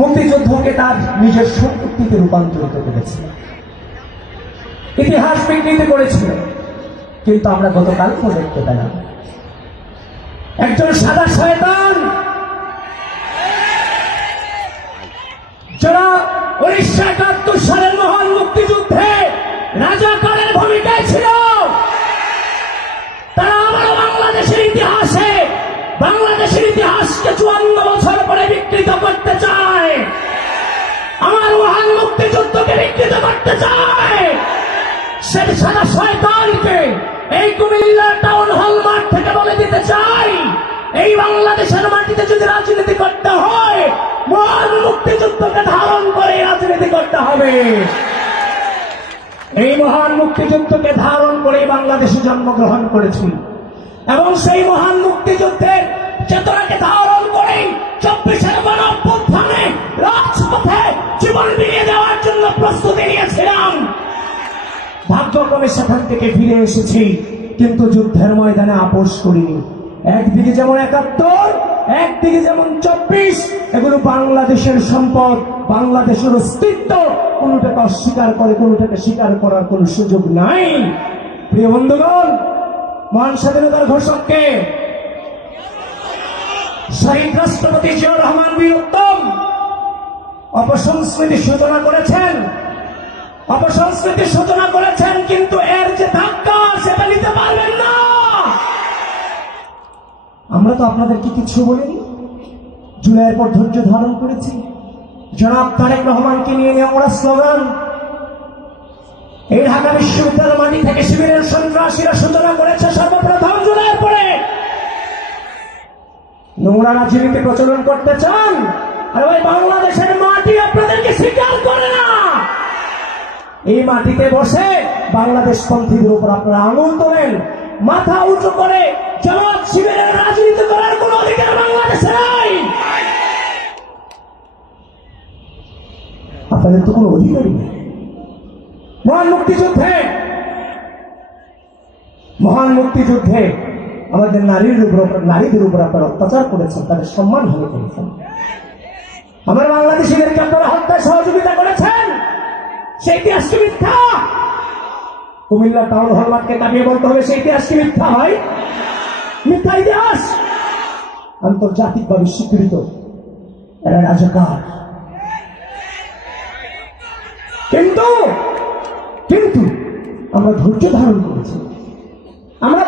মুক্তিযুদ্ধকে তার নিজের সম্পত্তিতে রূপান্তরিত করেছিল, ইতিহাস বিকৃতি করেছিল। কিন্তু আমরা গতকালকেও দেখতে পেলাম একজন সাদা শয়তান যারা 1971 সালের মহান মুক্তিযুদ্ধে রাজাকারের ভূমিকায় ছিল, তারা আবারও বাংলাদেশের ইতিহাসকে 54 বছর পরে বিকৃত করতে চায়। আমার মহান মুক্তিযুদ্ধকে বিকৃত করতে চায়। সেই সাদা শয়তানকে এই কুমিল্লা টাউন হল মাঠ থেকে বলে দিতে চাই, এই বাংলাদেশের মাটিতে যদি রাজনীতি করতে হয়, মহান মুক্তিযুদ্ধকে ধারণ করে রাজনীতি করতে হবে। এই মহান মুক্তিযুদ্ধকে ধারণ করে বাংলাদেশে জন্মগ্রহণ করেছি এবং সেই মহান মুক্তিযুদ্ধের চেতনাকে ধারণ করে 24-এর গণঅভ্যুত্থানে রাজপথে জীবন বিলিয়ে দেওয়ার জন্য প্রস্তুতি নিয়েছিলাম। ভাগ্যক্রমে সেখান থেকে ফিরে এসেছি, কিন্তু যুদ্ধের ময়দানে আপোষ করিনি। একদিকে যেমন 71, একদিকে যেমন 24, এগুলো বাংলাদেশের সম্পদ, বাংলাদেশের অস্তিত্ব। কোনটাকে অস্বীকার করে কোনটাকে স্বীকার করার কোন সুযোগ নাই। প্রিয় বন্ধুগণ, মহান স্বাধীনতার ঘোষককে শহীদ রাষ্ট্রপতি জিয়াউর রহমান বীর উত্তম অপসংস্কৃতির সূচনা করেছেন, কিন্তু এর যে ধাক্কা সেটা নিতে পারবেন না। আমরা তো আপনাদেরকে কিছু বলিনি, জুলাইয়ের পর ধৈর্য ধারণ করেছি। জনাব তারেক রহমানকে নিয়ে আমরা স্লোগান, এই ঢাকা বিশ্ববিদ্যালয়ের মাটি থেকে শিবিরের সন্ত্রাসীরা সূচনা করেছে সর্বপ্রথম জুলাইয়ের পরে। নোংরা রাজনীতি প্রচলন করতে চান, আর ওই বাংলাদেশের মাটি আপনাদেরকে স্বীকার করে না। এই মাটিতে বসে বাংলাদেশ পন্থীদের উপর আপনারা আঙুল তোলেন, মাথা উঁচু করে জামাত শিবিরের রাজনীতি করার কোন অধিকার বাংলাদেশে নাই। আপনাদের তো কোনো অধিকারই নেই। মহান মুক্তিযুদ্ধে আমাদের নারীদের উপর আপনারা অত্যাচার করেছেন, তাদের সম্মান হানি করেছেন। আমার বাংলাদেশিদেরকে আপনারা হত্যায় সহযোগিতা করেছেন, সেই ইতিহাস কি মিথ্যা? কুমিল্লা টাউন হল মাঠকে দাবিয়ে বলতে হবে সেই ইতিহাস কি মিথ্যা হয়? মিথ্যা ইতিহাস, আন্তর্জাতিকভাবে স্বীকৃত। এরা রাজাকার। কিন্তু আমরা ধৈর্য ধারণ করেছি। আমরা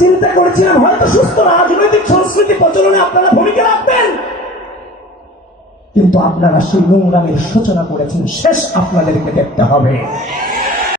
চিন্তা করেছিলাম হয়তো সুস্থ রাজনৈতিক সংস্কৃতি প্রচলনে আপনারা ভূমিকা রাখবেন, কিন্তু আপনারা সেই নোংরামের সূচনা করেছেন। শেষ আপনাদেরকে দেখতে হবে।